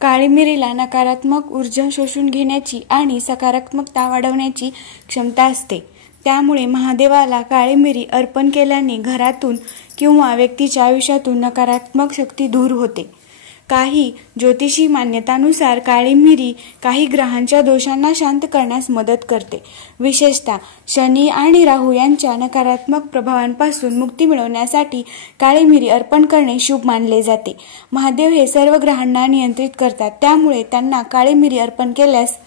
काळी मिरीला नकारात्मक ऊर्जा शोषून घेण्याची आणि सकारात्मकता वाढवण्याची क्षमता असते. त्यामुळे महादेवाला काळी मिरी अर्पण केल्याने घरातून किंवा व्यक्तीच्या आयुष्यातून नकारात्मक शक्ती दूर होते. काही ज्योतिषी मान्यतांनुसार काळी मिरी काही ग्रहांच्या दोषांना शांत करण्यास मदत करते. विशेषतः शनी आणि राहू यांच्या नकारात्मक प्रभावांपासून मुक्ती मिळवण्यासाठी काळी मिरी अर्पण करणे शुभ मानले जाते. महादेव हे सर्व ग्रहांना नियंत्रित करतात, त्यामुळे त्यांना काळी मिरी अर्पण केल्यास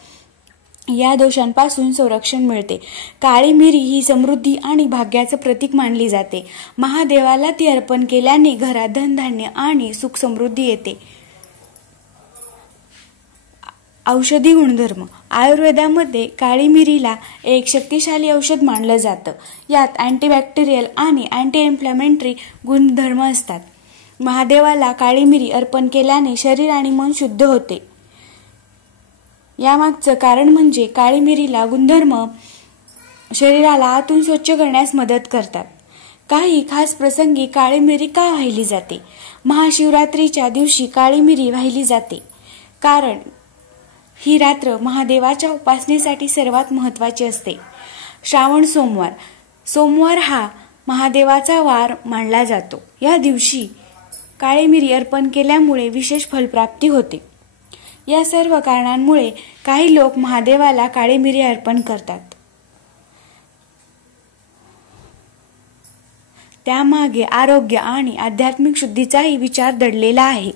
या दोषांपासून संरक्षण मिळते. काळी मिरी ही समृद्धी आणि भाग्याचं प्रतीक मानली जाते. महादेवाला ती अर्पण केल्याने घरात धनधान्य आणि सुख समृद्धी येते. औषधी गुणधर्म. आयुर्वेदामध्ये काळी मिरीला एक शक्तिशाली औषध मानलं जातं. यात अँटीबॅक्टेरियल आणि अँटी इन्फ्लॅमेटरी गुणधर्म असतात. महादेवाला काळी मिरी अर्पण केल्याने शरीर आणि मन शुद्ध होते. यामागचं कारण म्हणजे काळी मिरीला गुणधर्म शरीराला आतून स्वच्छ करण्यास मदत करतात. काही खास प्रसंगी काळी मिरी का वाहिली जाते? महाशिवरात्रीच्या दिवशी काळी मिरी वाहिली जाते, कारण ही रात्र महादेवाच्या उपासनेसाठी सर्वात महत्त्वाची असते. श्रावण सोमवार. सोमवार हा महादेवाचा वार मानला जातो. या दिवशी काळी मिरी अर्पण केल्यामुळे विशेष फलप्राप्ती होते. या सर्व कारणांमुळे काही लोक महादेवाला काळी मिरी अर्पण करतात. त्यामागे आरोग्य आणि आध्यात्मिक शुद्धीचाही विचार दडलेला आहे.